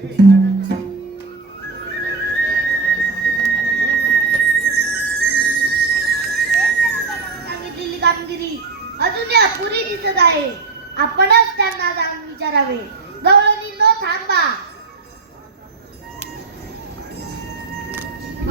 सांगितलेली कामगिरी अजूनही अपुरी दिसत आहे. आपणच त्यांना जाऊन विचारावे. गवळणी न थांबा.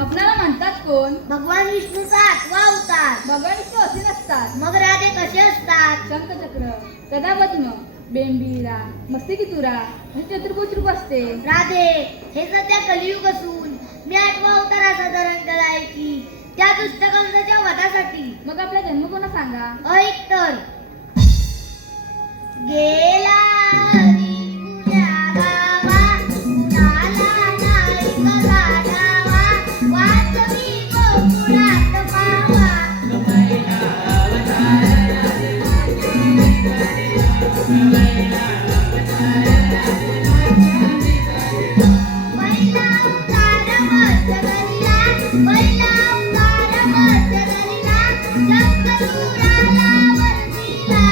आपणाला म्हणतात कोण? भगवान विष्णूचा 8वा अवतार. भगवान विष्णू असे नसतात. मग राधे कसे असतात? शंखचक्र, गदापद्म, बेंबीरा, मस्तिकीतुरा आणि चतुर्भुज रूप असते. राधे, हे सध्या कलियुग असून मी 8वा अवतार असा धारण केला आहे की त्या दुष्टकंसाच्या वधासाठी. मग आपला जन्म कोणा सांगा? ऐक तर. गेला हरी पुण्या गावा, कुणाला नाही कला ठावा, वाचवी गोकुळात पावा. पहिला अवतार मध्यगरीला, पहिला अवतार मध्यगरीला, शंकरूराला वरतीला.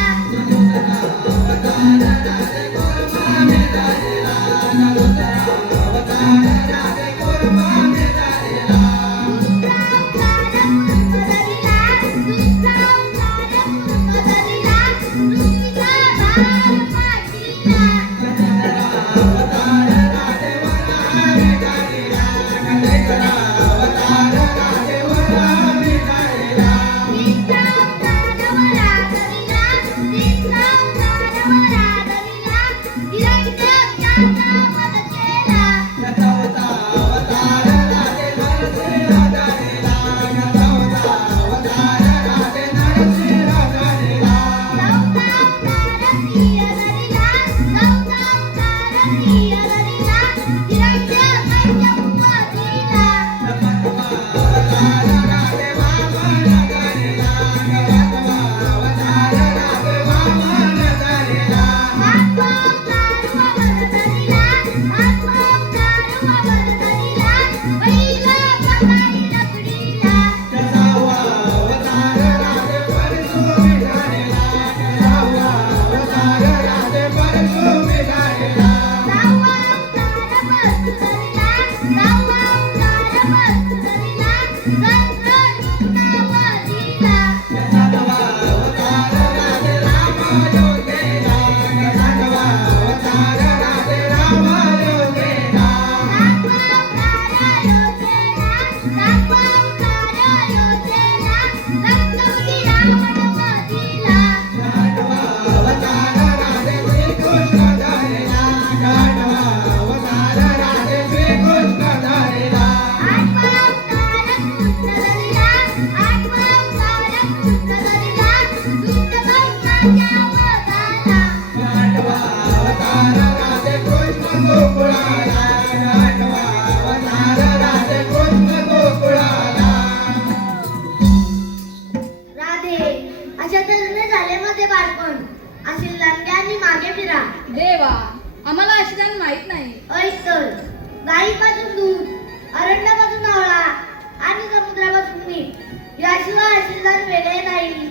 देवा, आम्हाला अशी माहित नाही. ऐक तर. गाईपासून दूध, अरण्यापासून आवळा आणि समुद्रापासून मीठ याशिवाय आशीर्वाद वेगळे नाही.